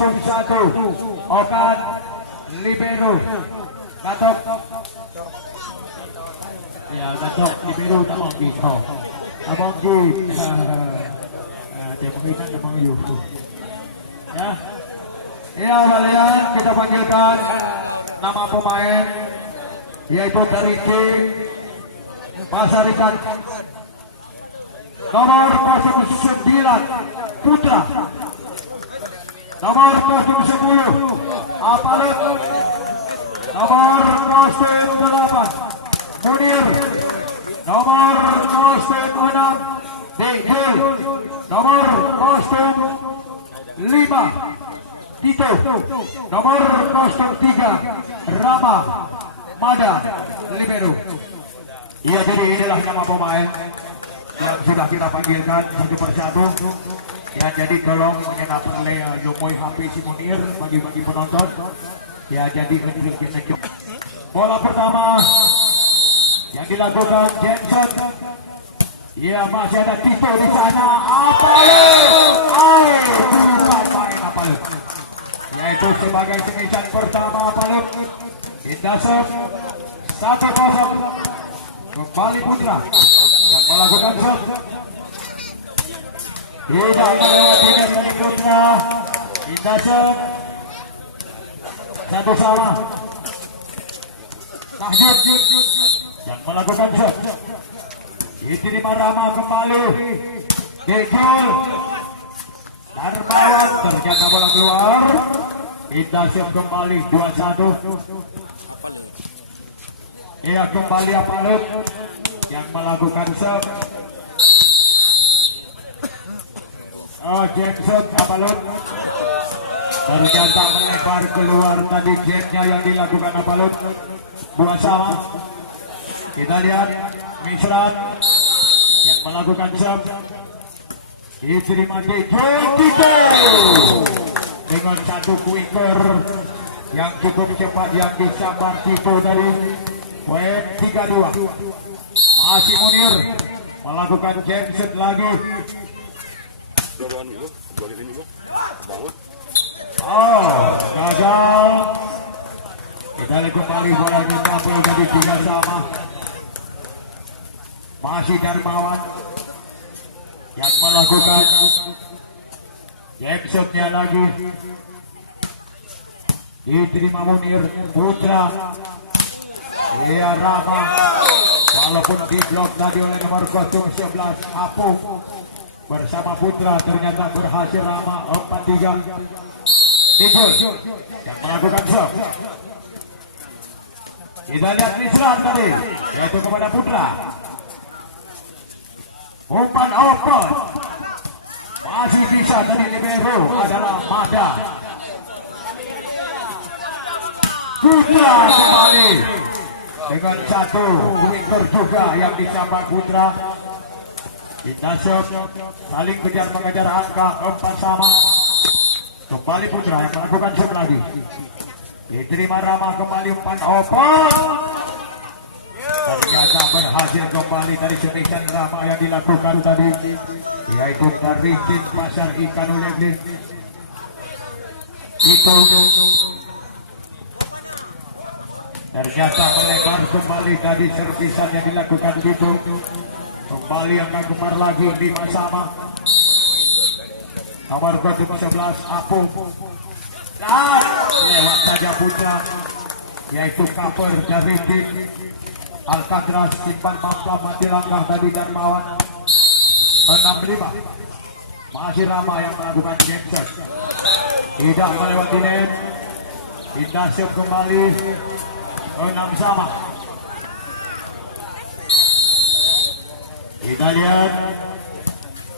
0-1 Okan libero Gatok ya Gatok libero tamang gitu tamang gitu dia menginan tamang yuhu ya iya kalian kita panggilkan nama pemain yaitu dari tim Pasarikan nomor 09 Putra, nomor 10 Apalut, nomor 08 Munir, nomor 06 Degil, nomor 05 Tito, nomor 03 Rama Mada libero. Iya, jadi inilah nama pemain yang sudah kita panggilkan satu persatu. Ya, jadi tolong menyenang oleh Yomoy HP si Munir bagi-bagi penonton. Ya, jadi bola pertama yang dilakukan Jensen. Ya, masih ada Tito di sana. Apalut, bukan main Apalut. Yaitu sebagai semisan pertama Apalut. Indasem 1-0. Kembali Putra yang melakukan shot. Tidak melewati net dari Putra. Indasem 1-1. Tahjud yang melakukan shot. Diterima Rama kembali. Gegol. Darmawan ternyata bola keluar. Indasem kembali 2-1. Ia kembali Apalut yang melakukan serve. Jackson Apalut ternyata melebar keluar tadi jetnya yang dilakukan Apalut. Dua sama. Kita lihat Misran yang melakukan serve. Diterima Tito dengan satu quicker yang cukup cepat yang disambar Tito tadi. Poin 3-2. Masih Munir melakukan genset lagi. Gagal. Kita lihat kembali bola dikabul jadi 3-3. Masih Darmawan yang melakukan gensetnya lagi. Diterima Munir. Putra. Iya Rama, walaupun di blok tadi oleh nomor 011 Apung bersama Putra, ternyata berhasil Rama 4-3. Nikul yang melakukan serve. Kita lihat Misran tadi, yaitu kepada Putra. Umpan open, masih bisa tadi libero adalah Mada. Putra kembali dengan satu winger juga yang disambar Putra. Indasem saling kejar mengejar angka 4-4. Kembali Putra yang melakukan serve lagi. Diterima Rama kembali umpan open. Ternyata berhasil kembali dari semisan Rama yang dilakukan tadi, yaitu dari tim Pasar Ikan Ulegli. Itu ternyata melebar kembali tadi servisan yang dilakukan gitu. Kembali akan gemar lagi 5 sama. Nomor 11 Apung. Dan lewat saja Putra, yaitu cover dari tim Alcatraz simpan mampu mati langkah tadi Darmawan. 6-5. Masih Rama yang melakukan genset. Tidak melewati net. Indasem kembali 6 sama. Kita lihat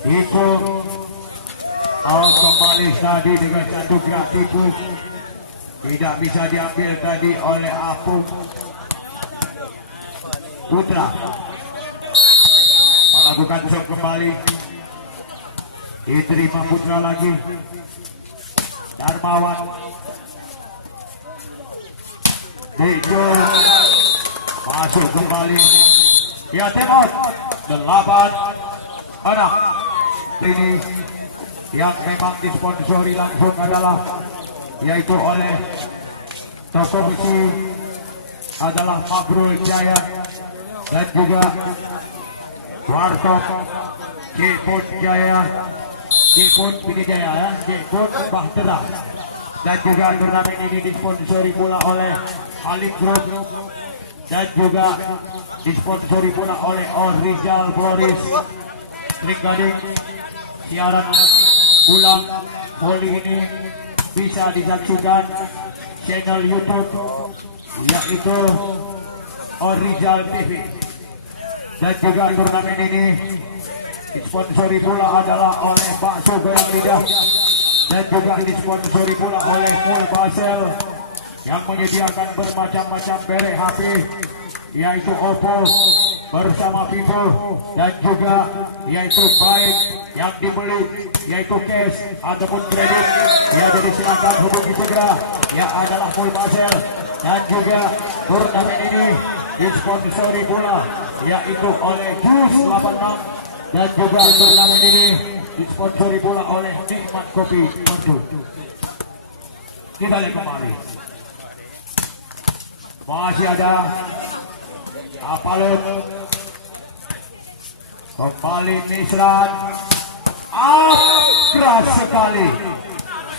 itu kembali tadi dengan satu gerak tikus. Tidak bisa diambil tadi oleh Apung. Putra melakukan serve kembali. Diterima Putra lagi. Darmawan. Dijo masuk kembali. Ya, temot 8-6. Ini yang memang disponsori langsung adalah yaitu oleh toko besi adalah Mabrul Jaya dan juga Warkop Jepun Jaya, Jepun Pidijaya ya, Jepun Bahtera. Dan juga turnamen ini disponsori pula oleh Halim Group dan juga disponsori pula oleh Rizal Floris String Gading. Siaran ulang voli ini bisa disaksikan channel YouTube yaitu Rizal TV. Dan juga turnamen ini disponsori pula adalah oleh Bakso Goyang Lidah dan juga disponsori pula oleh Mul Basel yang menyediakan bermacam-macam merek HP yaitu Oppo bersama Vivo dan juga yaitu baik yang dibeli yaitu cash ataupun kredit ya, jadi silakan hubungi segera ya adalah Mul Basel. Dan juga turnamen ini disponsori pula yaitu oleh Jus 86 dan juga turnamen ini disponsori pula oleh Nikmat Kopi Mandu. Kita lihat kembali. Masih ada Apalon. Kembali Nisran. Keras sekali.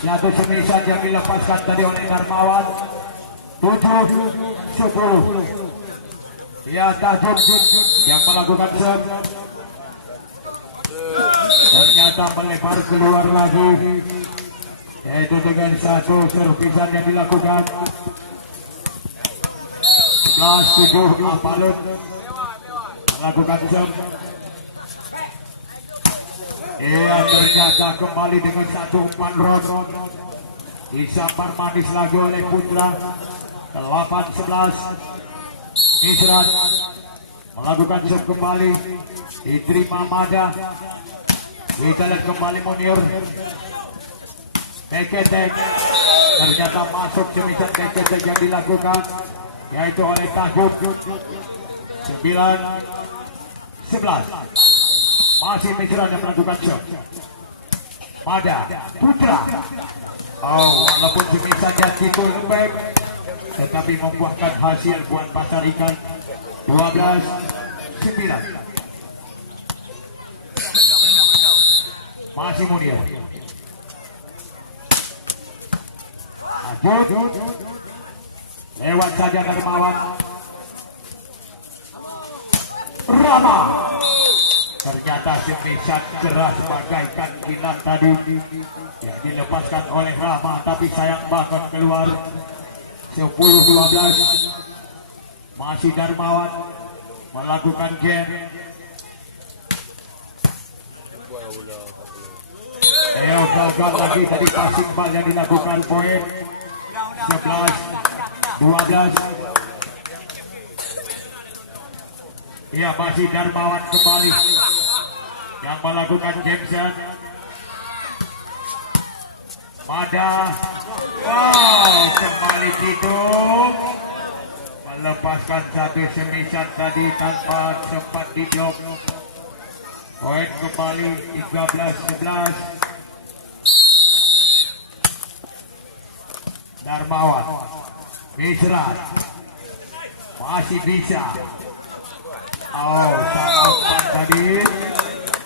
Satu semisan yang dilepaskan tadi oleh Darmawan. 7-10. Ya, Tajud yang melakukan serve. Ternyata melebar keluar lagi, yaitu dengan satu servisan yang dilakukan. 11-7 Apalon melakukan serve. Ternyata kembali dengan satu umpan rod disambar manis lagi oleh Putra. 8-11 Nisran melakukan serve kembali, diterima Mada. Kita lihat kembali Munir. Teketek ternyata masuk semisan teketek yang dilakukan yaitu oleh Tajud. 9-11 masih Nisran yang melakukan serve. Mada Putra. Walaupun semisannya tikul lembek tetapi membuahkan hasil buat pasar ikan. 12-9 masih Munir. Tajud lewat saja Darmawan. Rama ternyata semisan keras bagaikan kilat tadi yang dilepaskan oleh Rama, tapi sayang banget keluar. 10-12 masih Darmawan melakukan game. Gagal lagi tadi passing ball yang dilakukan poin. 11-12. Ya, masih Darmawan kembali yang melakukan game set. Mada. Kembali Tidung melepaskan satu semisan tadi tanpa sempat diblok. Poin kembali 13-11. Darmawan, Nisran masih bisa. Salah umpan tadi.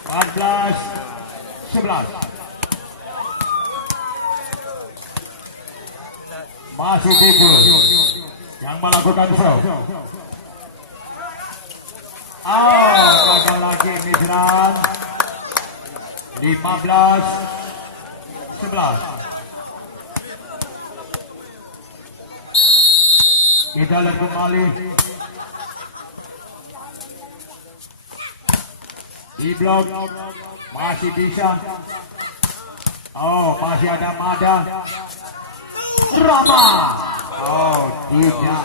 14-11. Masih Tidung yang melakukan serve. Gagal lagi Nisran. 15-11. Kita lihat kembali. Di blok masih bisa. Masih ada Mada. Rama. Tidak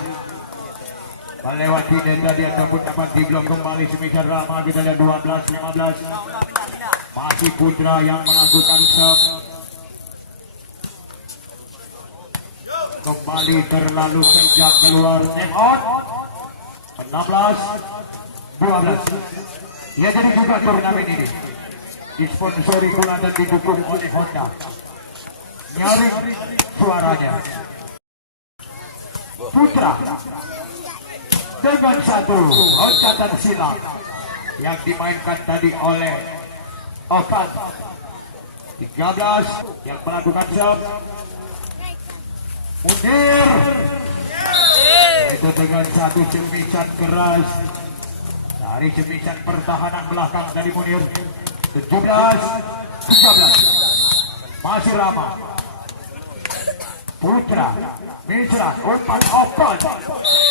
melewati denda dia ataupun dapat di blok kembali semisan Rama. Kita lihat 12-15. Masih Putra yang melakukan serve. Kembali terlalu sejak keluar. Time out. 16-12. Ya, jadi juga turnamen ini disponsori pula dan didukung oleh Honda. Nyaring suaranya. Putra dengan satu loncatan silang yang dimainkan tadi oleh Okan. 13 yang melakukan serve. Munir itu dengan satu cemican keras dari cemican pertahanan belakang dari Munir. 17-13 masih Rama. Putra Mitra umpan open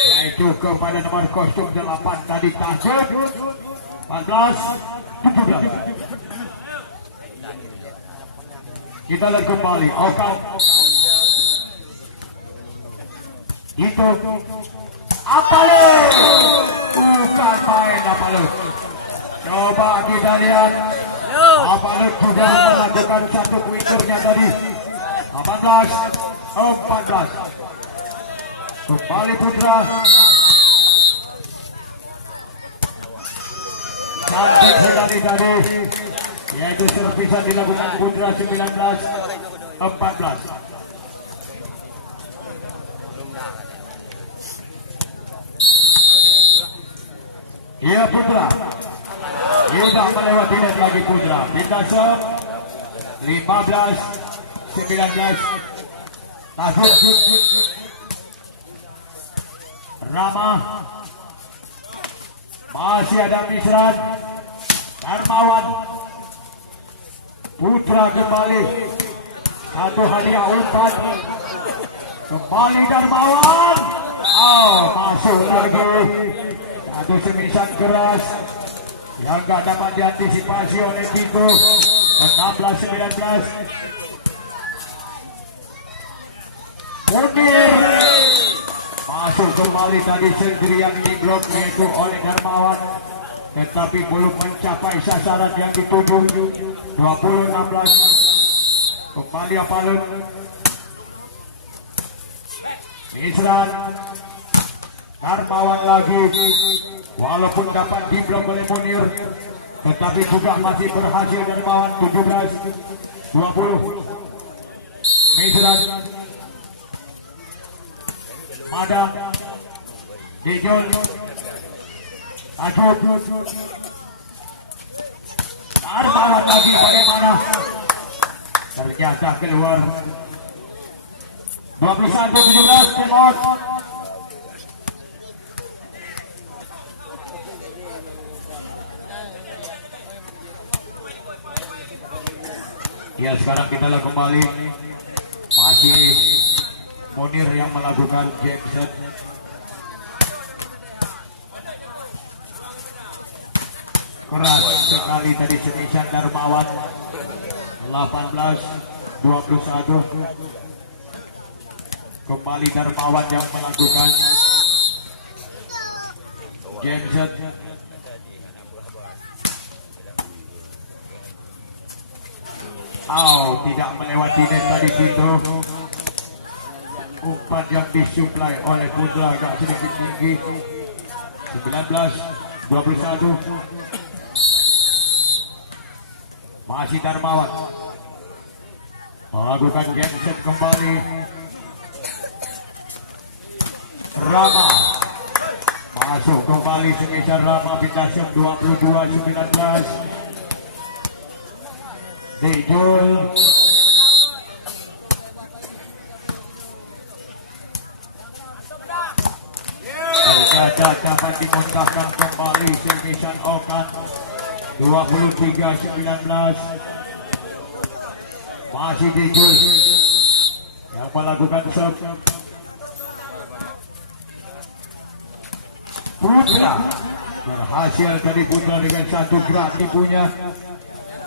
yaitu kepada nomor kostum 8 tadi Tajud. 14-17 kita lihat kembali Okan itu Apale bukan main Apale. Coba kita lihat Apale sudah melakukan satu kuiturnya tadi. 18-14 kembali Putra. Cantik sekali tadi yaitu servisan dilakukan Putra. 19-14 iya Putra tidak melewati net lagi Putra. Pindah serve 15-19 Tajud. Rama masih ada Misran. Darmawan. Putra kembali satu hadiah umpan kembali Darmawan. Masuk lagi satu semisan keras yang gak dapat diantisipasi oleh Tito. 16-19 Munir masuk kembali tadi sendirian di blok yaitu oleh Darmawan, tetapi belum mencapai sasaran yang dituju. 20-16 kembali Apalun. Misran Darmawan lagi walaupun dapat diblok oleh Munir tetapi juga masih berhasil Darmawan. 17-20 Misran Mada Dijol Tajud. Darmawan lagi bagaimana ternyata keluar. 21-17 time out. Ya sekarang kita lihat kembali masih Munir yang melakukan jab set. Keras sekali tadi semisan Darmawan. 18-21 kembali Darmawan yang melakukan jab set. Tidak melewati net tadi Tito. Umpan yang disuplai oleh Putra agak sedikit tinggi. 19-21 masih Darmawan melakukan game set kembali. Rama masuk kembali semisal Rama. Pindah 22-19 Dijul dapat dimuntahkan kembali servisan Okan. 23-19 masih Dijul yang melakukan serve. Putra berhasil dari Putra dengan satu gerak tipunya.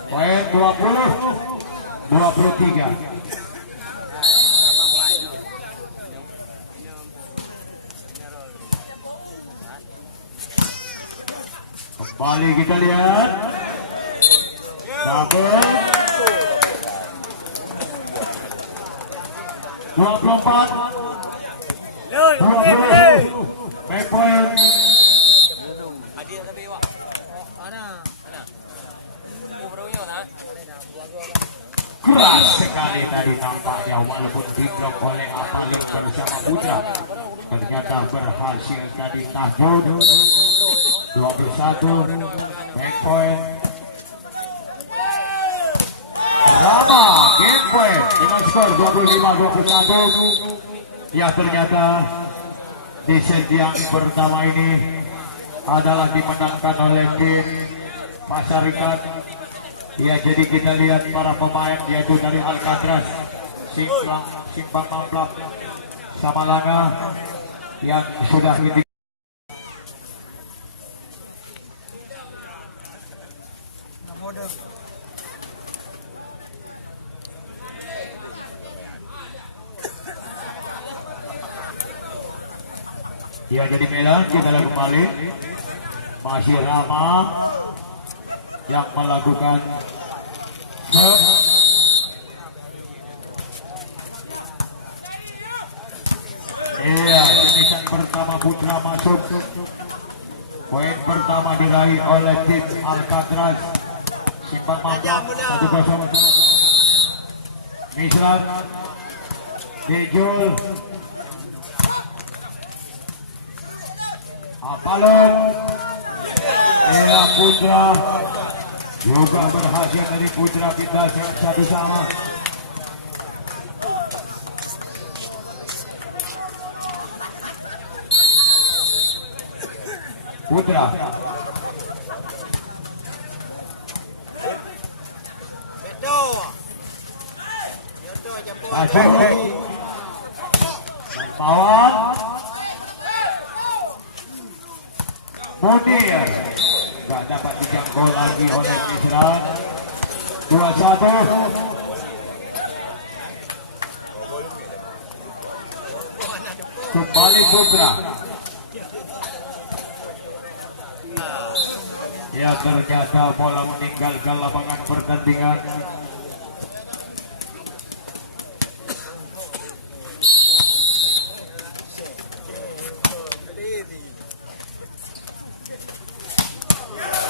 Poin 20-23 kembali kita lihat double 24-20 back point. Hadir tapi wak. Ana. Ana. Umrohnya mana? Keras sekali tadi nampaknya walaupun diblok oleh Apalin bersama Putra. Ternyata berhasil tadi Tahjud 21 back point. Rama game point dengan skor 25-21. Ya ternyata di set yang pertama ini adalah dimenangkan oleh tim Pasar Ikan. Ya jadi kita lihat para pemain yaitu dari Alcatraz, Simpang Mamplak, Samalanga yang sudah ini. Ya jadi Medan kita lakukan kembali. Masih Rama yang melakukan iya jenisan pertama Putra masuk. Poin pertama diraih oleh tim Alcatraz. Simpang Mamplak 1-0. Misran Dijul Apalon. Iya Putra juga berhasil dari Putra pindah satu sama. Putra masuk Pawan Munir gak dapat dijangkau lagi oleh Misran. 2-1. Kembali Putra. Ya ternyata bola meninggalkan lapangan pertandingan.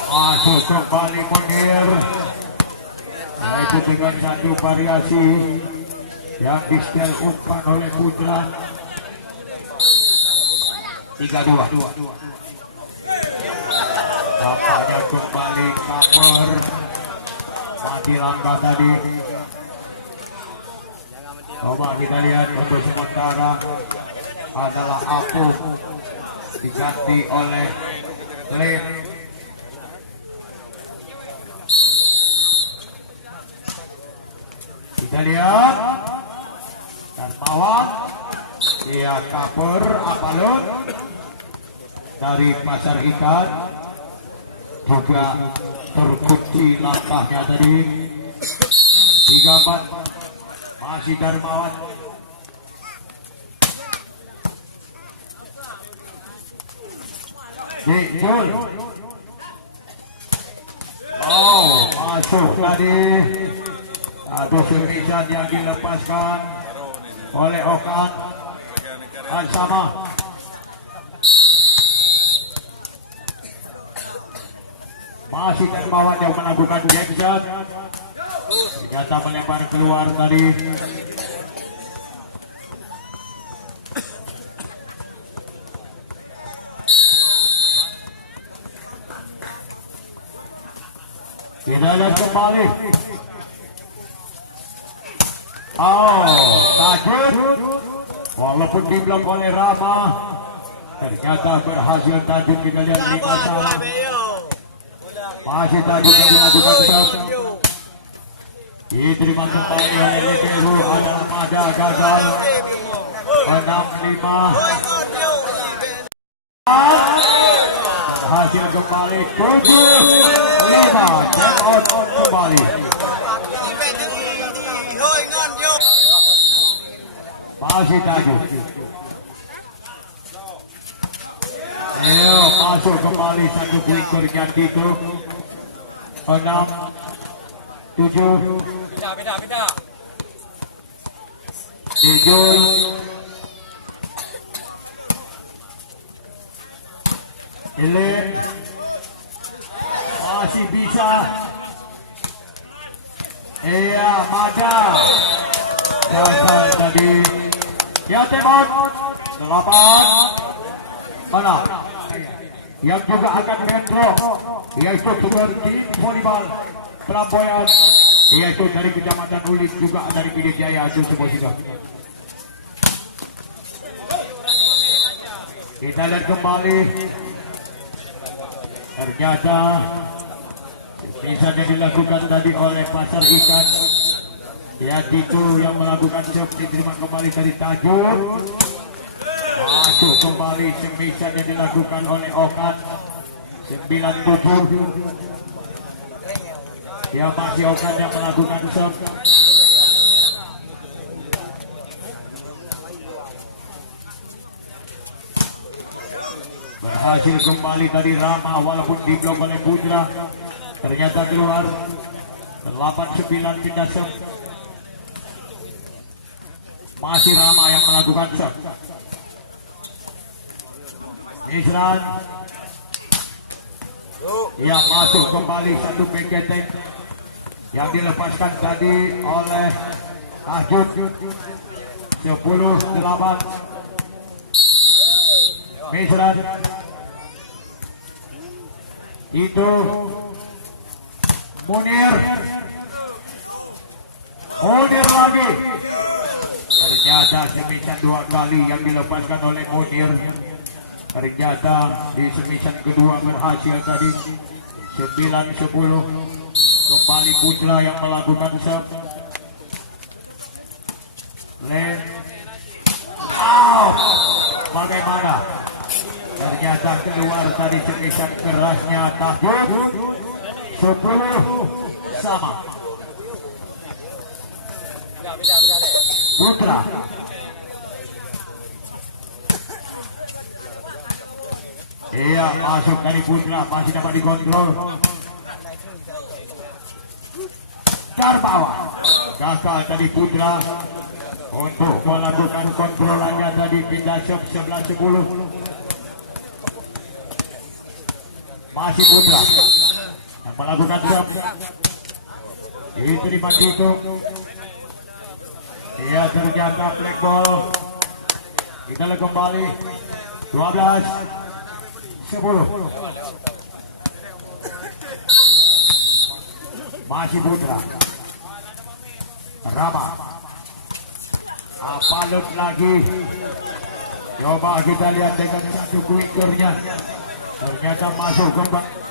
Masuk kembali Munir, yaitu dengan satu variasi yang di setel umpan oleh Putra. 3-2. Nampaknya kembali Kaper mati langkah tadi. Coba kita lihat untuk sementara adalah Apu diganti oleh Lin. Kita lihat dan Pawan, dia Kaper Apalon dari Pasar Ikan juga terkunci langkahnya tadi. 3-4 masih Darmawan. Dijul. Oh masuk tadi. Aduh Firmijan yang dilepaskan oleh Okan sama. Masih Darmawan yang melakukan jackshot. Ternyata melebar keluar tadi. Kita lihat kembali. Oh, Tajud. Walaupun diblok oleh Rama, ternyata berhasil Tajud. Kita lihat 5 sama. Masih Tajud yang melakukan serve. Diterima kembali oleh Libero adalah Mada gagal. 6-5. Berhasil kembali 7-5. Take out kembali. Masih Tajud. Ayo masuk kembali satu quicker yang itu. 6-7. Beda. Dijul. Ele masih bisa. Iya, Mada. Gagal tadi. Ya, Tebon. 8. Mana? Yang juga akan metro, yaitu super tim volleyball Pelamboyan, yaitu dari Kecamatan Ulis, juga dari Pd Jaya. Kita lihat kembali. Ternyata bisa dilakukan tadi oleh Pasar Ikan. Ya, itu yang melakukan serve diterima kembali dari Tajur. Masuk kembali semisan yang dilakukan oleh Okan. 97. Ya, masih Okan yang melakukan serve. Berhasil kembali dari Rama walaupun diblok oleh Putra. Ternyata keluar. 8-9 pindah serve. Masih Rama yang melakukan serve. Isran. Ya, masuk kembali satu PKT yang dilepaskan tadi oleh Tahjud. 10-8. Isran. Itu Munir lagi. Ternyata semisan 2 kali yang dilepaskan oleh Munir. Ternyata di semisan kedua berhasil tadi. 9-10. Kembali Putra yang melakukan serve. Bagaimana? Ternyata keluar tadi semisan kerasnya Tahjud. 10 sama. Putra. Iya, masuk dari Putra, masih dapat dikontrol. Darbawa. Gagal tadi Putra untuk melakukan kontrolannya tadi, pindah serve 11-10. Masih Putra yang melakukan serve. Diterima tutup. Iya, ternyata black ball. Kita lihat kembali. 12-10. Masih Putra. Rama. Apalut lagi. Coba kita lihat dengan satu kuikernya. Ternyata masuk kembali.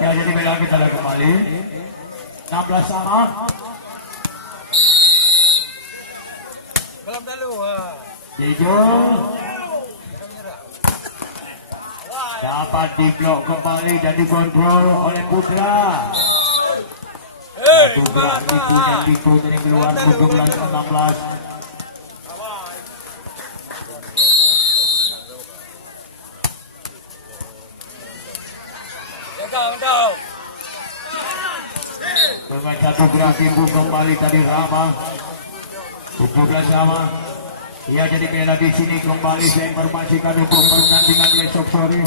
Ya, jadi bela kita lagi kembali. 16 sama. Belum dulu. Jejo. Dapat diblok kembali dan dikontrol oleh Putra. Putra itu yang dikut dari keluar 17-16. Dengan satu gerak ibu kembali tadi Rama 17 sama. Ia jadi bela di sini kembali saya informasikan untuk pertandingan besok sore.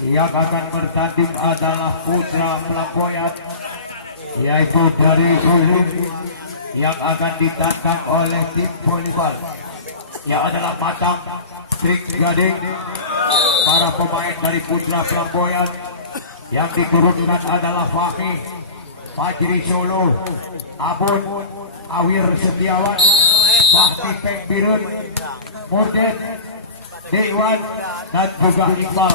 Yang akan bertanding adalah Putra Flamboyant, yaitu dari Zulun, yang akan ditantang oleh tim volleyball yang adalah Matang Trik Gading. Para pemain dari Putra Flamboyant yang diturunkan adalah Fahmi, Fajri Solo, Abun, Awir Setiawan, Fahmi Pengbiren, Murden, Dewan, dan juga Iqbal.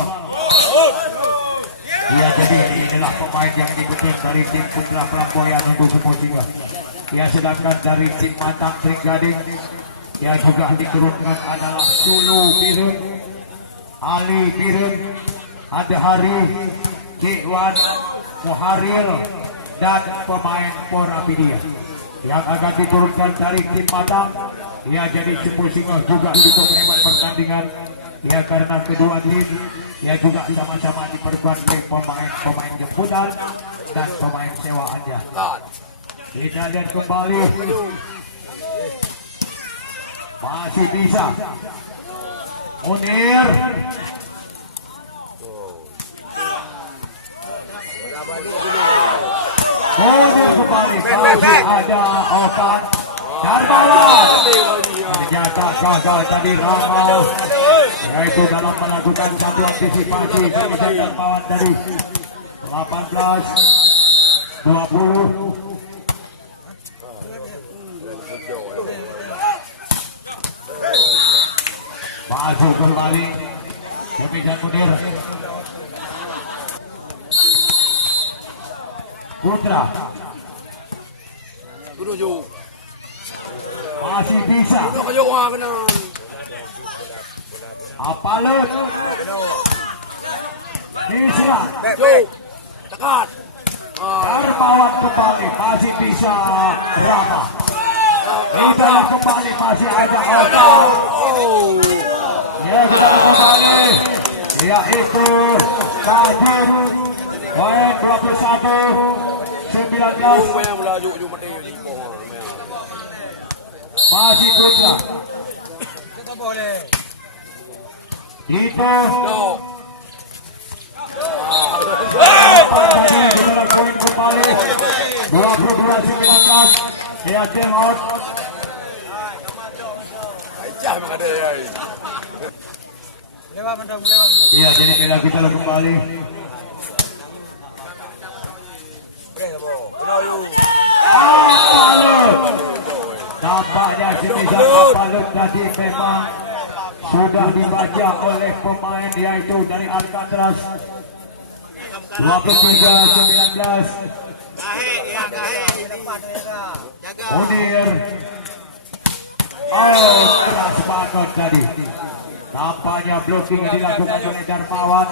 Ya, jadi inilah pemain yang dibentuk dari tim Putra Flamboyant untuk semua. Ya, sedangkan dari tim Matang Trik Gading yang juga diturunkan adalah Sulu Birun, Ali Birun, Adhari, Kiwan, Muharir, dan pemain Porapidia yang akan diturunkan dari tim Matang. Ya, jadi Cepu Singoh juga untuk hemat pertandingan. Ya, karena kedua tim ya juga sama-sama diperkuat oleh pemain jemputan dan pemain sewaannya. Kita lihat kembali, masih bisa Munir. Munir kembali, masih ada Okan Darmawan. Ternyata gagal tadi Rama, yaitu dalam melakukan satu antisipasi dari Darmawan dari 18-20. Masuk kembali demikian Munir. Putra masih bisa. Apalut diserang. Tekat. Darmawan kembali, masih bisa Rama. Kita kembali, masih ada Okan. Ya, kita kembali, yaitu Kadir, poin 21-19. Masih Putra. Itu poin kembali 22-19. Dia time out. Iya, jadi bela kita kembali. Apalut. Tampaknya semisal Apalut tadi memang sudah dibaca oleh pemain, yaitu dari Alcatraz. 23-19. Munir. Oh, keras banget tadi. Tampaknya blocking yang dilakukan oleh Darmawan,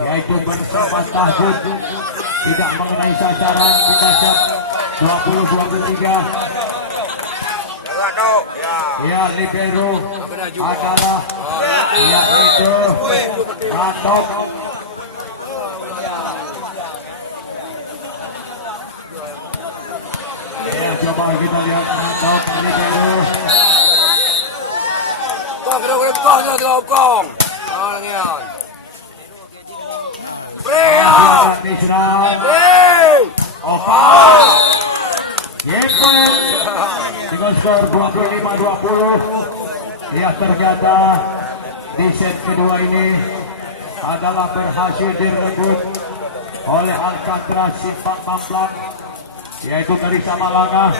yaitu bersama Tahjud, tidak mengenai sasaran. Kita siap 20-23. Ya, libero adalah yaitu Randok. Ya, coba kita lihat Randok libero. Kong. Prea. Opa. Yepen. Dengan skor 25-20. Ya, ternyata di set kedua ini adalah berhasil direbut oleh Alcatraz Simpang Mamplang, yaitu dari Samalanga.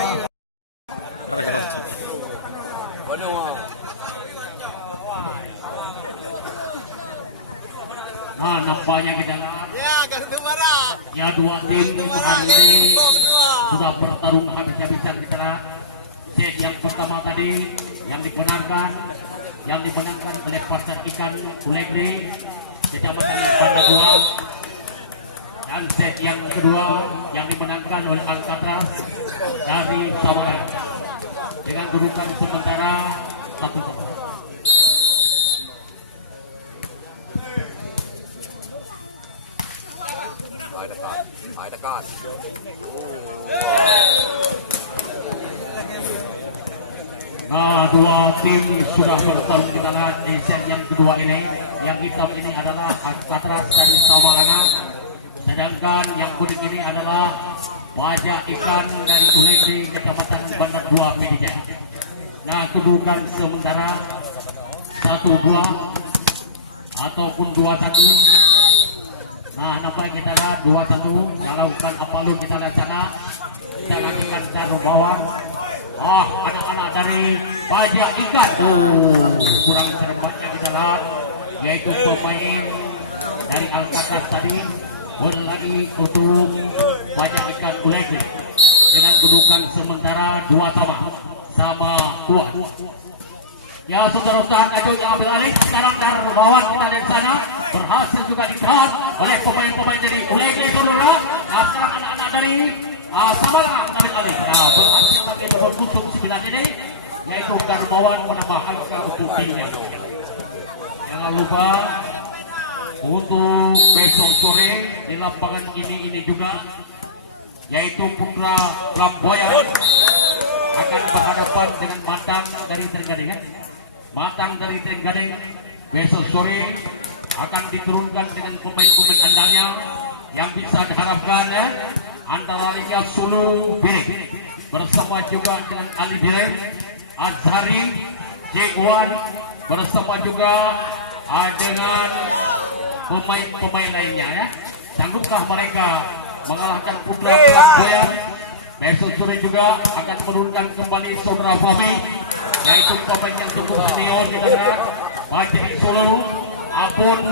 Nah, nampaknya kita lihat Ya, kartu merah. ya dua tim hari ini sudah bertarung habis-habisan kita lihat. Set yang pertama tadi yang dimenangkan oleh Pasar Ikan Ulegri Kecamatan Banda 2, dan set yang kedua yang dimenangkan oleh Alcatraz dari Samarinda dengan kedudukan sementara 1-1. High tekan. Nah, dua tim sudah bertarung kita lihat di set yang kedua ini. Yang hitam ini adalah Alcatraz dari Samarinda, sedangkan yang kuning ini adalah Pajak Ikan dari Ulegri Kecamatan Bandar 2 Media. Nah, kedudukan sementara 1-2 ataupun 2-1. Nah, nampaknya kita lihat 2-1. Yang lakukan apa lu kita lihat sana. Kita lakukan taruh bawah. Anak-anak dari Pajak Ikan. Kurang terbaiknya kita lihat, yaitu pemain dari Alcatraz tadi berlagi untuk Pajak Ikan Ulegri dengan kedudukan sementara 2-2 sama kuat. Ya, saudara-saudara Ajo yang ambil alih sekarang taruh bawah kita dari sana berhasil juga ditahan oleh pemain-pemain dari Ulegri saudara. Nah, sekarang anak-anak dari Samarinda mengambil alih. Nah, berhasil lagi berkusung 9 ini, yaitu Darmawan menambah angka untuk timnya. Jangan lupa untuk besok sore di lapangan ini juga, yaitu Putra Flamboyan akan berhadapan dengan Matang dari Trenggalek. Matang dari Trenggalek besok sore akan diturunkan dengan pemain-pemain andalnya yang bisa diharapkan antara lainnya Sulu Birik bersama juga dengan Ali Birik, Azhari, Jekwan bersama juga dengan pemain-pemain lainnya ya. Sanggupkah mereka mengalahkan Putra Flamboyan? Besok sore juga akan menurunkan kembali saudara Fahmi, yaitu pemain yang cukup senior kita lihat, Bajri Solo, Apun,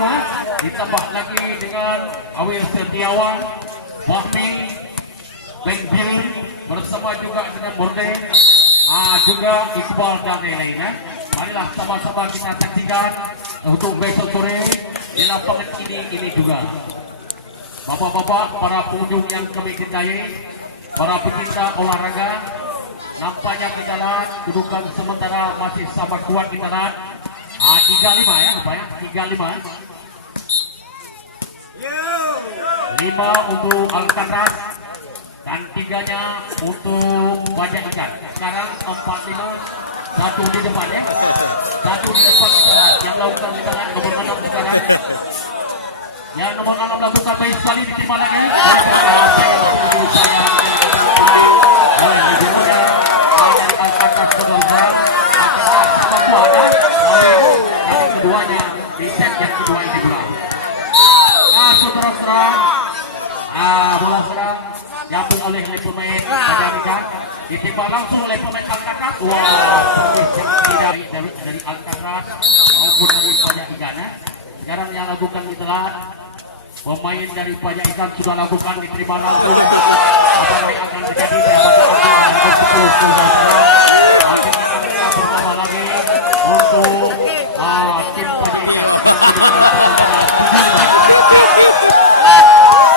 ditambah lagi dengan Awil Setiawan, Fahmi, Bengbir bersama juga dengan Morde, juga Iqbal dan lain-lain. Marilah sama-sama kita saksikan untuk besok sore di lapangan ini juga. Bapak-bapak, para pengunjung yang kami cintai, para pecinta olahraga, nampaknya kita lihat kedudukan sementara masih sama kuat kita lihat. 3-5 ya, Bapak ya, 3-5. 5 untuk Alcatraz dan 3-nya untuk Pajak Ikan. Sekarang 4-5, 1 di depan ya, 1 di depan kita lihat. Yang lakukan kita lihat nomor 6 sekarang. Yang nomor 6 lakukan baik sekali diterima lagi. Keduanya di set yang kedua ini kurang. Saudara-saudara, bola serang diambil oleh pemain Pajak Ikan, ditimbang langsung oleh pemain Alcatraz. Dari Alcatraz maupun dari Pajak Ikan. Sekarang yang lakukan itulah pemain dari Pajak Ikan sudah lakukan, diterima langsung. Apa yang akan terjadi? Akhirnya kita bersama lagi untuk tim Pajak Ikan.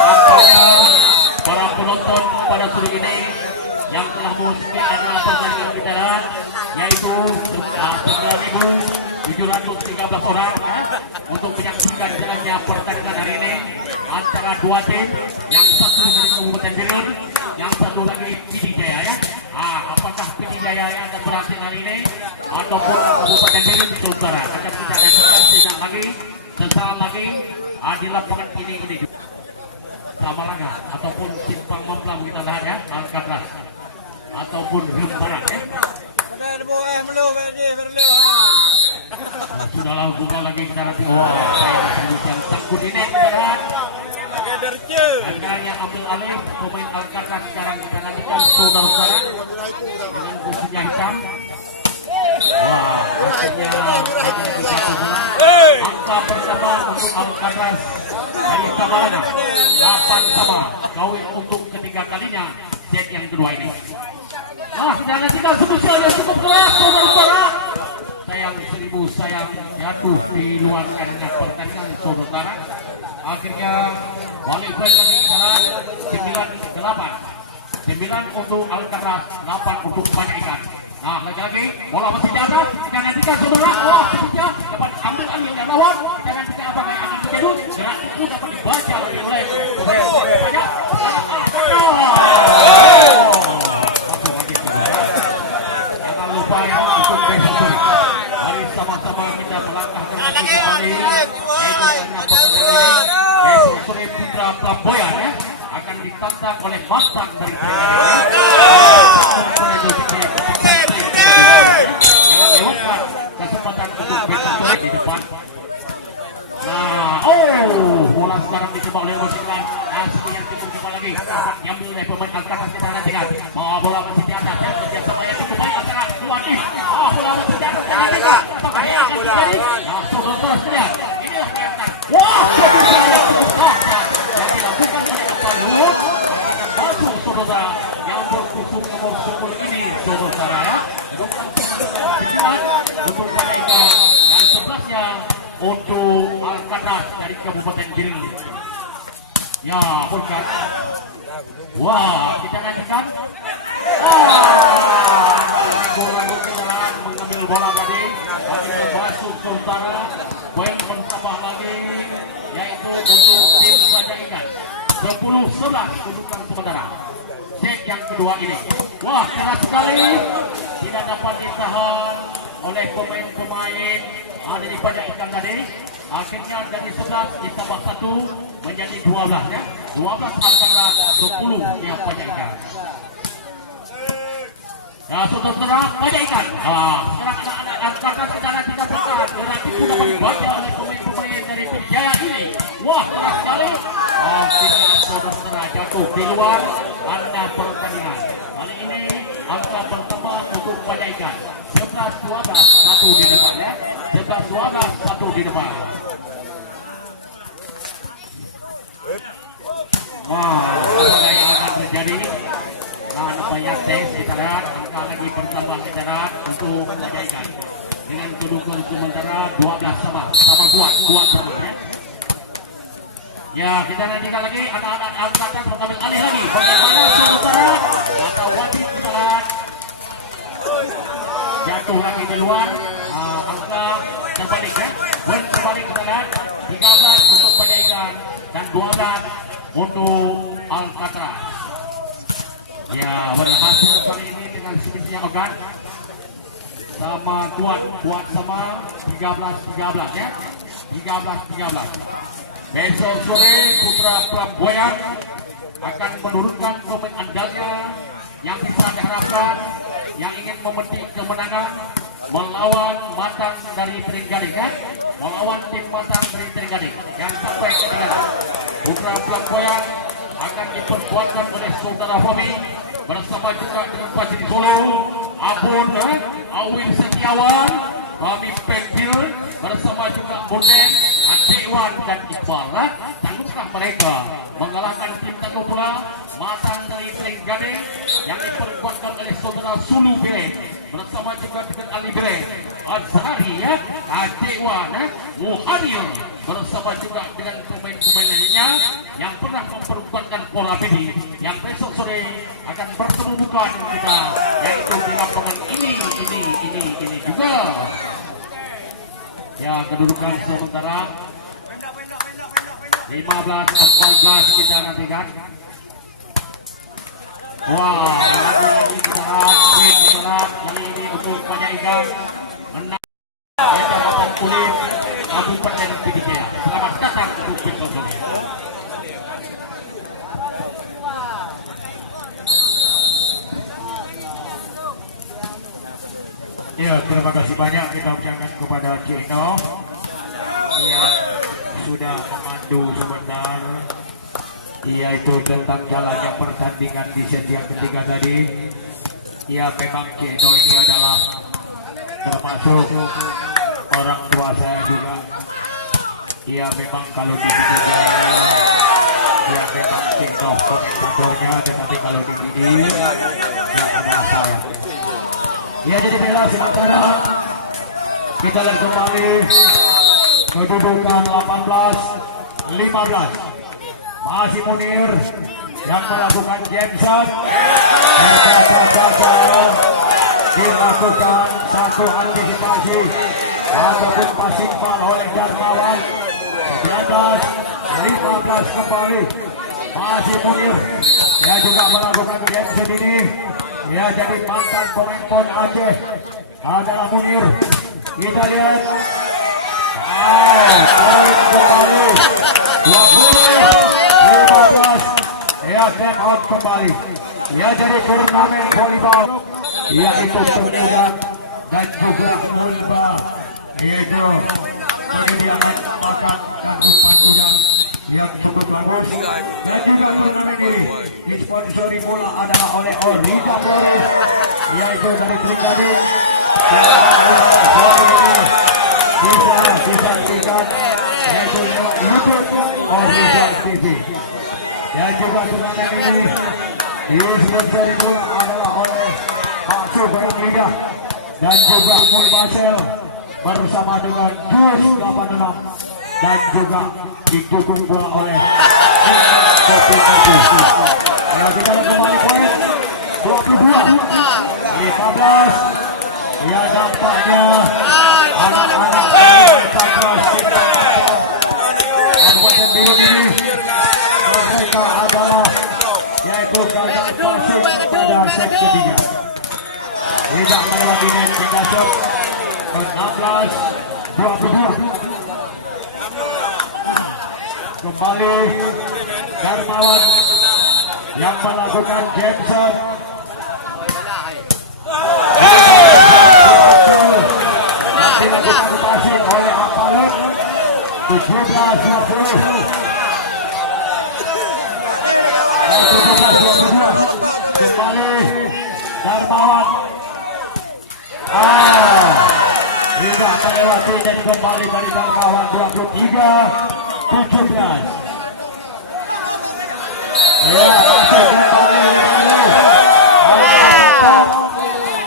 Nampaknya para penonton pada sore ini yang telah mengikuti adalah pertandingan kita, yaitu 9.713 orang untuk menyaksikan jalannya pertandingan hari ini antara dua tim, yang satu dari Kabupaten Biren, yang satu lagi Pidijaya ya. Apakah Pidijaya yang akan berhasil hari ini ataupun Kabupaten Biren itu saudara akan kita saksikan tidak lagi sesaat lagi di lapangan ini juga. Samarinda ataupun Simpang Mamplang kita lihat ya, Alcatraz ataupun Hembarak ya. Sudahlah buka lagi kita nanti. Saya yang takut ini kita lihat. Sekarang yang ambil alih pemain Alcatraz sekarang kita nantikan saudara-saudara dengan kursinya hitam. Wah, akhirnya angka pertama untuk Alcaraz dari Tabalana 8 sama. Kawin untuk ketiga kalinya set yang kedua ini. Nah, kita nantikan spesial yang cukup keras saudara-saudara. Sayang 1000 sayang jatuh di luar arena pertandingan saudara. Akhirnya balik lagi ke jalan 9-8. 9 untuk Alcaraz, 8 untuk banyak ikan. Nah, lagi-lagi bola masih di atas. Kita nantikan saudara. Wah, ketika dapat ambil alih oleh lawan. Kita nantikan apakah yang akan terjadi. Gerak itu dapat dibaca oleh banyak. Jangan lupa ya untuk besok. Mari sama-sama kita melangkahkan kaki kembali. Besok sore Putra Flamboyan ya akan ditantang oleh mantan dari jangan lewatkan kesempatan untuk besok di depan. Nah, bola sekarang dicoba oleh Rosiklan. Asli yang cukup cepat lagi. Diambil oleh pemain Alcaraz kita nantikan. Bola masih di atas. Kerja sama yang cukup baik antara dua tim. Bola masih di atas. Banyak bola. Nah, terus lihat. Inilah kelihatan. Wah, kebiasaan yang cukup dahsyat yang dilakukan oleh Kepala Luhut. Akhirnya masuk saudara yang berkusuk nomor 10 ini saudara ya. Bukan 9 untuk Panaikan dan 11-nya untuk Alcaraz dari Kabupaten Giring. Ya, bukan. Wah, kita nantikan. Ragu-ragu kendaraan mengambil bola tadi. Akhirnya masuk saudara. Poin bertambah lagi, yaitu untuk tim Raja Ikan. 10-11 kedudukan sementara. Set yang kedua ini. Wah, keras sekali. Tidak dapat ditahan oleh pemain-pemain ada di Raja Ikan tadi. Akhirnya dari 11 ditambah 1 menjadi 12 ya. 12 Alcaraz, 10 yang Raja Ikan. Ya, saudara-saudara, Raja Ikan. Sekarang Alcaraz kita nantikan berkat. Gerak itu dapat dibaca oleh pemain-pemain dari Jaya ini. Wah, keras sekali. Akhirnya saudara-saudara jatuh di luar anda pertandingan. Kali ini angka pertama untuk Raja Ikan. 11-12, 1 di depan ya. 11-12, 1 di depan. Wah, apa yang akan terjadi? Nah, nampaknya tes kita lihat. Angka lagi bertambah kita lihat untuk Raja Ikan. Dengan kedudukan sementara 12 sama kuat sama ya. Ya, kita nantikan lagi anak-anak Alcaraz mengambil alih lagi. Bagaimana saudara? Atau wajib kita lihat. Jatuh lagi di luar. Angka terbalik ya. Poin terbalik kita lihat. 13 untuk Raja Ikan dan 12 untuk Alcaraz. Ya, berhasil kali ini dengan speednya Ogan. Sama kuat sama 13-13 ya. 13-13. Besok sore Putra Flamboyan akan menurunkan pemain andalnya yang bisa diharapkan, yang ingin memetik kemenangan melawan Matang dari Trenggalek kan? Melawan tim Matang dari Trenggalek yang sampai ketinggalan. Putra Flamboyan akan diperkuatkan oleh saudara Fami bersama juga dengan Pasir Solo, Abun, Awin Setiawan, Fami Pentil bersama juga Bonden, Dewan dan Iqbal. Sanggupkah mereka mengalahkan tim Tanjung Pula Matang dari Trenggalek yang diperkuatkan oleh saudara Sulu Bire bersama juga dengan Ali Bire, Azhari ya, Dewan, Muhadir bersama juga dengan pemain-pemain lainnya yang pernah memperkuatkan Pola Bidi yang besok sore akan bertemu muka dengan kita, yaitu di lapangan ini juga. Ya, kedudukan sementara 15-14 kita nantikan. Wah, lagi-lagi kita lihat kali ini untuk Raja Ikan menang Kecamatan Kulit Kabupaten Pidijaya. Selamat datang untuk besok sore. Ya, terima kasih banyak kita ucapkan kepada Cino yang sudah memandu sebentar, yaitu tentang jalannya pertandingan di set yang ketiga tadi. Ya, memang Cino ini adalah termasuk orang tua saya juga. Ya memang kalau di ya memang kick-off komentatornya, tetapi kalau di ya ada saya. Ya jadi bela sementara kita lihat kembali kedudukan 18-15. Masih Munir yang melakukan Jameson. Gagal dilakukan satu antisipasi ataupun passing ball oleh Darmawan. 19-15 kembali. Masih Munir yang juga melakukan Jameson ini. Ya jadi mantan pemain PON Aceh adalah Munir. Kita lihat. Poin kembali 20-15. Ya game out kembali. Ya jadi turnamen volleyball ya itu termudah dan juga mudah, yaitu penyediaan makan kartu panjang yang cukup bagus. Dan juga turnamen ini disponsori bola adalah oleh Orida Flores, yaitu dari Trikadi. Bisa disaksikan yaitu lewat YouTube Orida TV. Dan juga turnamen ini disponsori bola adalah oleh Pak Super Liga dan juga Mul Basel bersama dengan Jus 86 dan juga didukung pula oleh Kopi Kopi. Ya kita kembali poin 22-15. Ya nampaknya anak-anak Sakras Kabupaten Biru ini mereka adalah yaitu gagal passing pada set ketiga. Tidak melewati net hingga shot 16-22. Kembali Darmawan yang melakukan Jameson. Dilakukan passing oleh Apalut 17-20. 17-22. Kembali Darmawan. Tidak melewati dan kembali dari Darmawan 23-17. Ya, masuk kembali.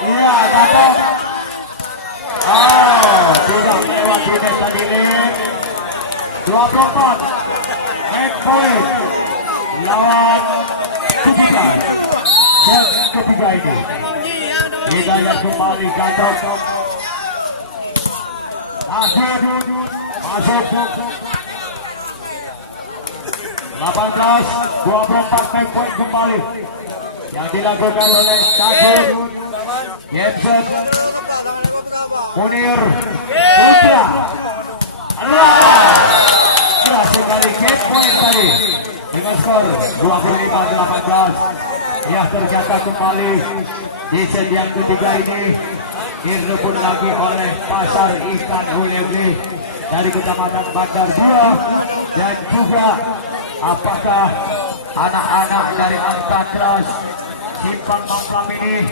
Iya, dapat. Tidak melewati net tadi ini. 24. Net point. Lawan 17. Set ketiga ini. Kita lihat kembali Gatot. Masuk 18-24 main point kembali yang dilakukan oleh Gatot, Jensen, Munir, Putra. Berhasil kali game point tadi dengan skor 25-18. Ya tercatat kembali di set yang ketiga ini direbut lagi oleh Pasar Ikan Hulegi dari Kecamatan Bandar Dua. Dan juga apakah anak-anak dari Angkatras Simpang Mamplam ini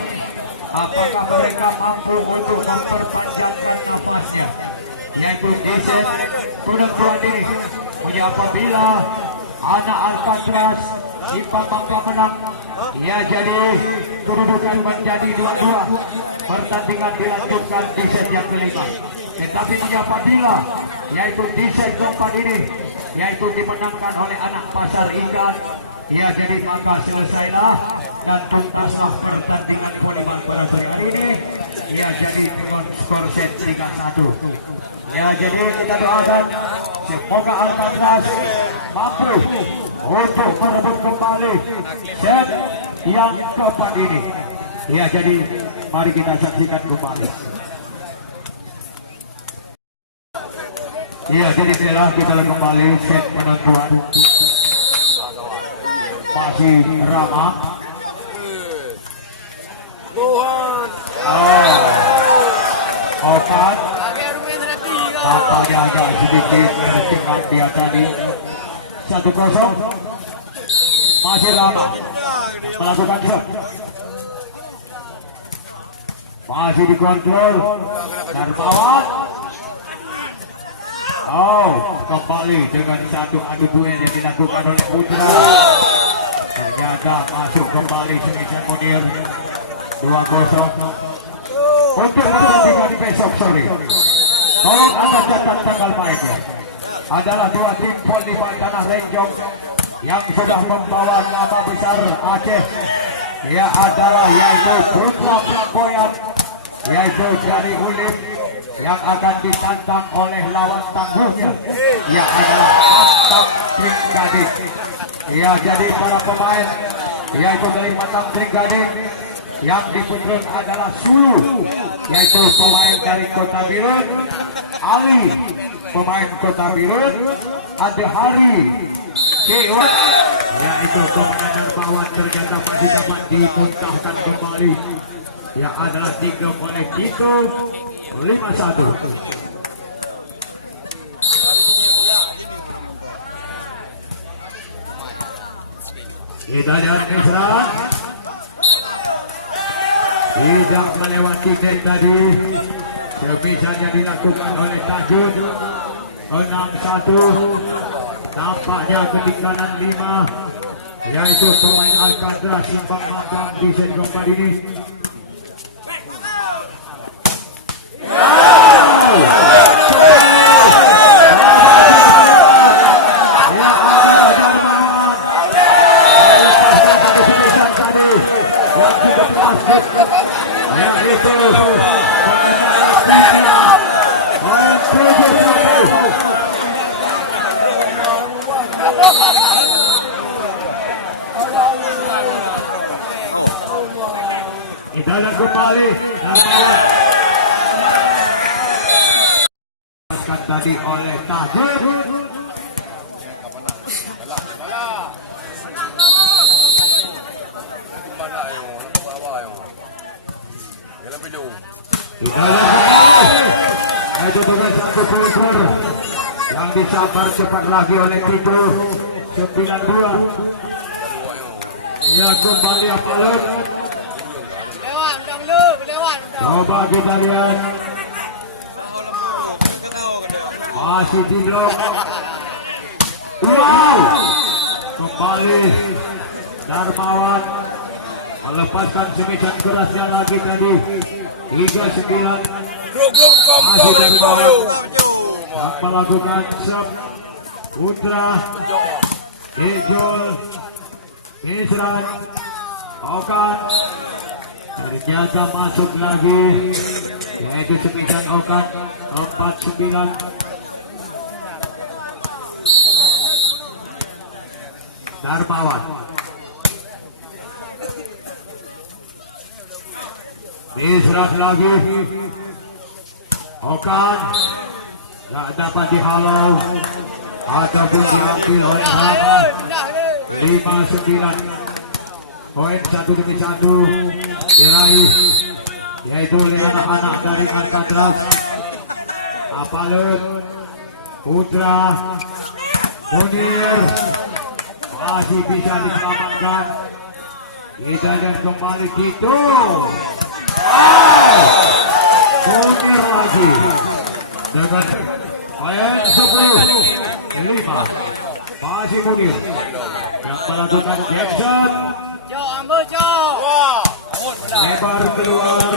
apakah mereka mampu untuk memperpanjangkan nafasnya, yaitu di set sudah ini apabila anak Angkatras Simpang Mamplam menang, ya jadi kedudukan menjadi 2-2. Pertandingan dilanjutkan di set yang kelima. Tetapi apabila yaitu di set keempat ini yaitu dimenangkan oleh anak Pasar Ikan, ya jadi maka selesailah dan tuntaslah pertandingan volleyball pada sore hari ini. Ya jadi dengan skor set 3-1. Ya jadi kita doakan semoga Alcatraz mampu untuk merebut kembali set yang keempat ini. Ya jadi mari kita saksikan kembali. Ya jadi setelah kita kembali set penentuan masih Rama. Okat tampaknya agak sedikit tertinggal dia tadi. 1-0 masih Rama melakukan shot. Masih dikontrol Darmawan. Oh, kembali dengan satu adu duel yang dilakukan oleh Putra. Ternyata masuk kembali Semisan Munir 2-0 untuk pertandingan di besok sore. Tolong Anda catat tanggal mainnya. Adalah dua tim Polima Tanah Renjong yang sudah membawa nama besar Aceh. Ia adalah yaitu Putra Flamboyan, yaitu dari Ulim, yang akan ditantang oleh lawan tangguhnya. Ia adalah Mantang Tringgading. Ia jadi para pemain yaitu dari Mantang Tringgading. Yang diputrun adalah Sulu, yaitu pemain dari Kota Birun. Ali, pemain Kota Birun. Adhari Dewan, yaitu kemenangan bawah ternyata masih dapat dimuntahkan kembali. Yang adalah 3 oleh Tito 5-1. Kita lihat Mesran tidak melewati net tadi. Semisalnya dilakukan oleh Tajud 6-1. Nampaknya ketinggalan 5, yaitu pemain Alcantara Simbang Mambang di seri keempat ini. Dalam kembali Darmawan tadi oleh Tajud. Mana yung bawah yung. Dalam video. Itu dengan satu pointer yang disabar cepat lagi oleh Tito 9-2. Ia kembali Apalon. Coba kita lihat. Masih di blok. Wow. Kembali Darmawan melepaskan semisan kerasnya lagi tadi. 3-9. Masih Darmawan yang melakukan sub. Putra Ejol Isran Okan ternyata masuk lagi, yaitu semisan Okan 4-9. Darmawan Isran lagi. Okan tak dapat dihalau ataupun diambil oleh Rama. 5-9. Poin 1-1 diraih, yaitu oleh anak-anak dari Alcatraz. Apalun Putra Munir masih bisa diselamatkan. Kita lihat kembali Tito. Munir lagi dengan poin 10-5. Masih Munir yang melakukan Jackson. Lebar keluar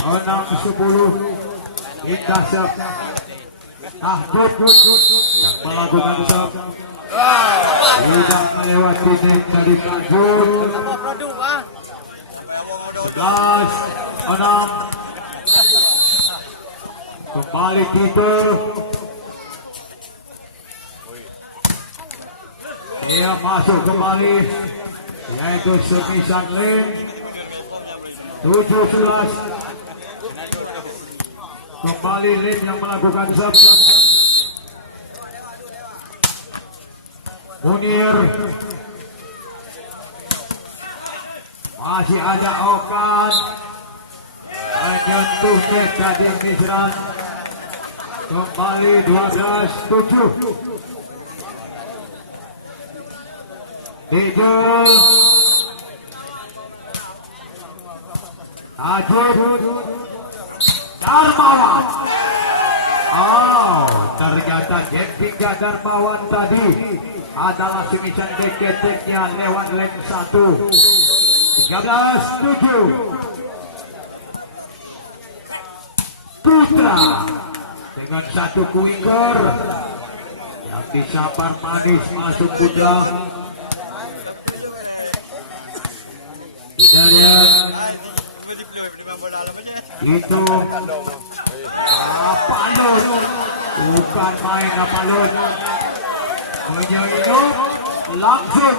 6-10. Indah sep. Tahbud yang melakukan sep. Tidak melewati net dari Tajud. 11-6. Kembali Tito. Dia masuk kembali, yaitu semisan Lim 7-11. Kembali Lim yang melakukan sub. Munir masih ada Okan menyentuh net tadi Misran. Kembali 12-7. Ejol Ajib Darmawan. Oh, ternyata game 3 Darmawan tadi adalah semisan deketeknya lewat lane 1. 13-7. Putra dengan satu kuingker yang disabar manis masuk Putra. Kita lihat itu Palut, bukan main Palut. Punya hidup langsung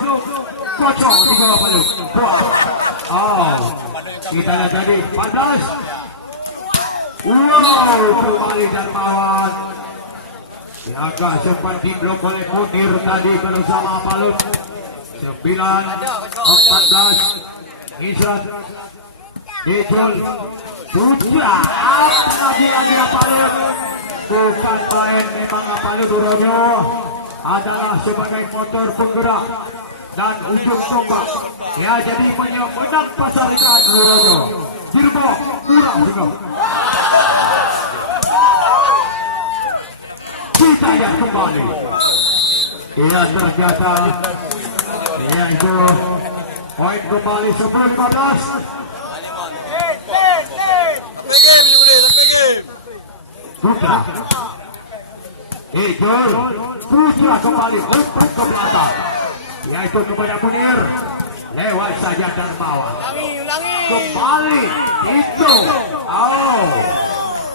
kocok 3 Palut. Oh, kita lihat tadi 14. Wow, kembali Darmawan. Agak sempat diblok oleh Munir tadi bersama Palut. 9-14. Israt Ijul Putra lagi Palut. Bukan main memang Palut Duronyo adalah sebagai motor penggerak dan ujung tombak. Ya, jadi menang pasar ikan Duronyo. Jirbo kurang juga. Kita lihat kembali. Ia ternyata yaitu poin kembali 10-15. Putra Ijul Putra kembali umpan ke belakang, yaitu kepada Munir. Lewat saja Darmawan. Kembali itu. Oh,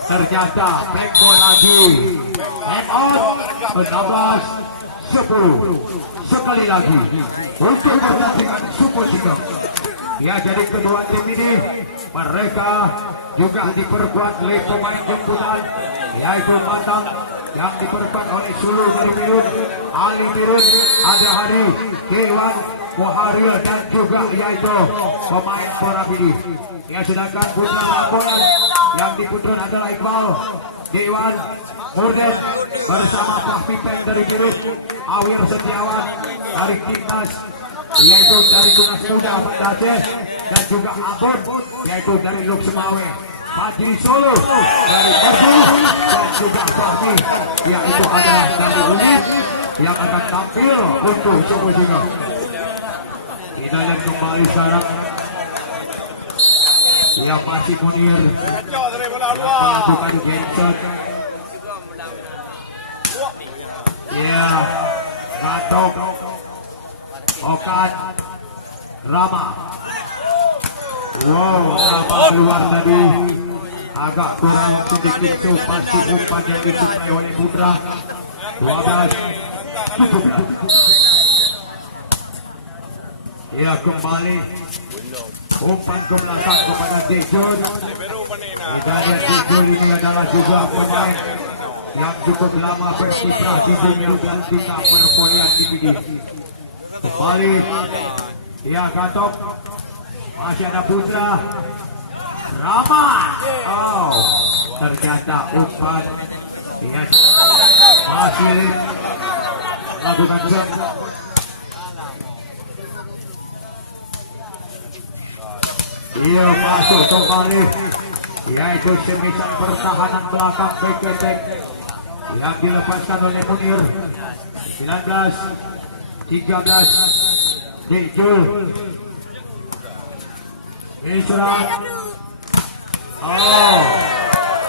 ternyata black ball lagi. Time out 16-10. Sekali lagi untuk pertandingan Super Sigam. Ya, jadi kedua tim ini mereka juga diperkuat oleh pemain jemputan, yaitu Matang yang diperkuat oleh Sulu dari Mirun, Ali Mirun, ada Hari, Kewan, Muharil, dan juga yaitu pemain Porabidi. Ya, sedangkan Putra Lambonan yang diputron adalah Iqbal, Kewan, Murden bersama Fahmi Peng dari Mirun, Awir Setiawan dari Timnas, yaitu dari Tunas Muda Banda Aceh, dan juga Abon yaitu dari Luk Semawe, Fajri Solo dari Batu, dan juga Fahmi yaitu adalah dari Unit yang akan tampil untuk Super Sigam. Kita lihat kembali sekarang. Ya, masih Munir melakukan genset. Ya, Gatok, Okan, Rama. Wow, Rama keluar tadi. Agak kurang sedikit so pasti umpan yang disukai oleh Putra. 12. Ya, kembali umpan ke belakang kepada Jejun. Kita lihat Jejun ini adalah juga pemain yang cukup lama berkiprah di dunia dan bisa perpolian TPD. Kembali, ya, Gatok, masih ada Putra, Rama. Oh, ternyata umpan, ya, masih lakukan jam. Dia masuk kembali, yaitu semisan pertahanan belakang BKT yang dilepaskan oleh Munir. 19-13. Dijul Isra. Oh,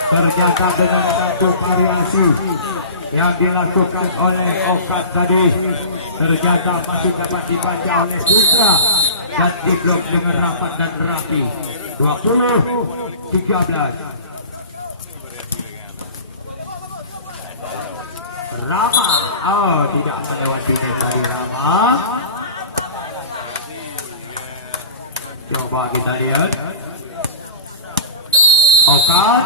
ternyata dengan satu variasi yang dilakukan oleh Okan tadi, ternyata masih dapat dibaca oleh Putra dan diblok dengan rapat dan rapi. 20-13. Rama, oh, tidak melewati net tadi Rama. Coba kita lihat. Okan.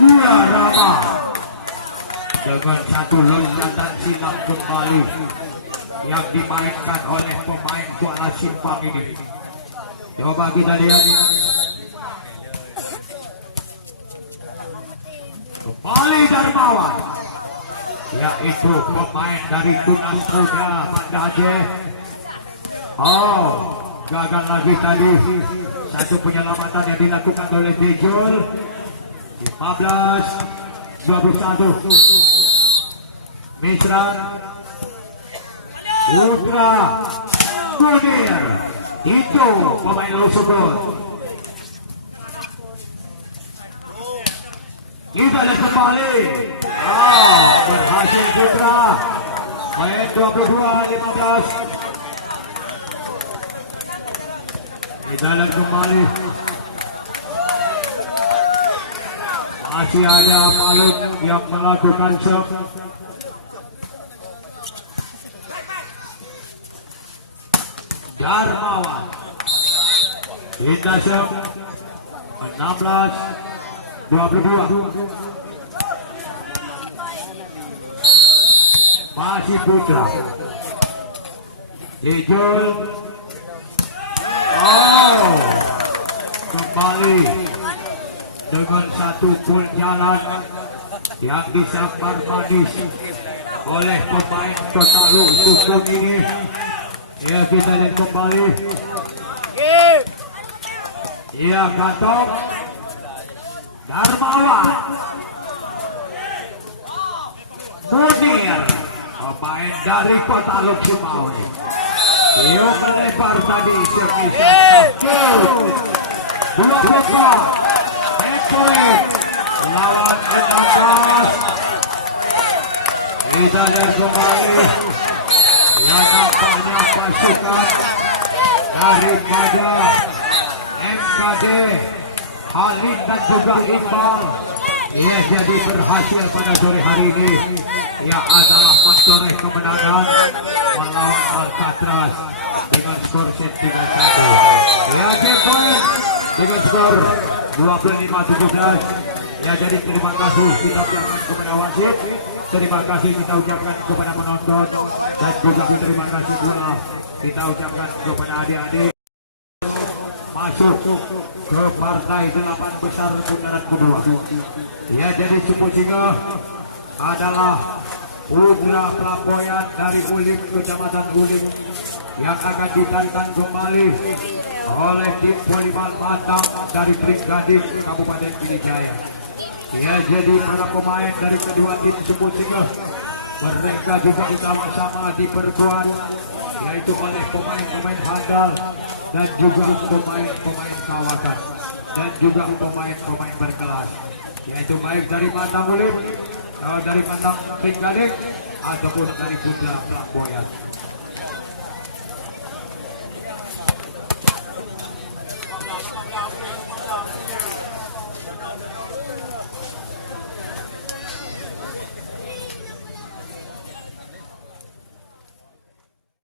Iya, Rama dengan satu loncatan silam kembali yang dimainkan oleh pemain Kuala Simpang ini. Coba kita lihat. Kembali Darmawan, yaitu pemain dari Tunas Muda Banda Aceh Oh, gagal lagi tadi. Satu penyelamatan yang dilakukan oleh Dijul. 15-21. Misran Putra Munir. Itu pemain Lusubur. Kita lihat kembali. Berhasil Putra. Main 22-15. Kita lihat kembali. Masih ada Malik yang melakukan serve. Darmawan. Kita serve 16-22. Masih Putra. Dijul. Kembali dengan satu pun jalan yang disambar manis oleh pemain Totalu Sukun ini. Ya, kita lihat kembali. Ya, kantong Darmawan. Munir, pemain dari Totalu Cimahi. Dia melebar tadi dua bola point lawan 16. Kita lihat kembali yang nampaknya pasukan daripada MKD Halim dan juga Iqbal ia jadi berhasil pada sore hari ini. Ia adalah mencoreh kemenangan melawan Alcatraz dengan skor set 3-1. Ia point dengan skor 25-17. Ya, jadi terima kasih kita ucapkan kepada wasit, terima kasih kita ucapkan kepada penonton, dan juga terima kasih pula kita ucapkan kepada adik-adik masuk ke partai 8 besar putaran kedua. Ya, jadi semestinya adalah Putra Pelapoyan dari Ulim, Kecamatan Ulim, yang akan ditantang kembali oleh tim volleyball Batam dari Trenggalek, Kabupaten Pidijaya. Ya, jadi para pemain dari kedua tim semestinya mereka juga sama-sama diperkuat, yaitu oleh pemain-pemain handal dan juga pemain-pemain kawakan dan juga pemain-pemain berkelas, yaitu baik dari Batam Ulim, dari Batam Trenggalek ataupun dari Putra Pelapoyan.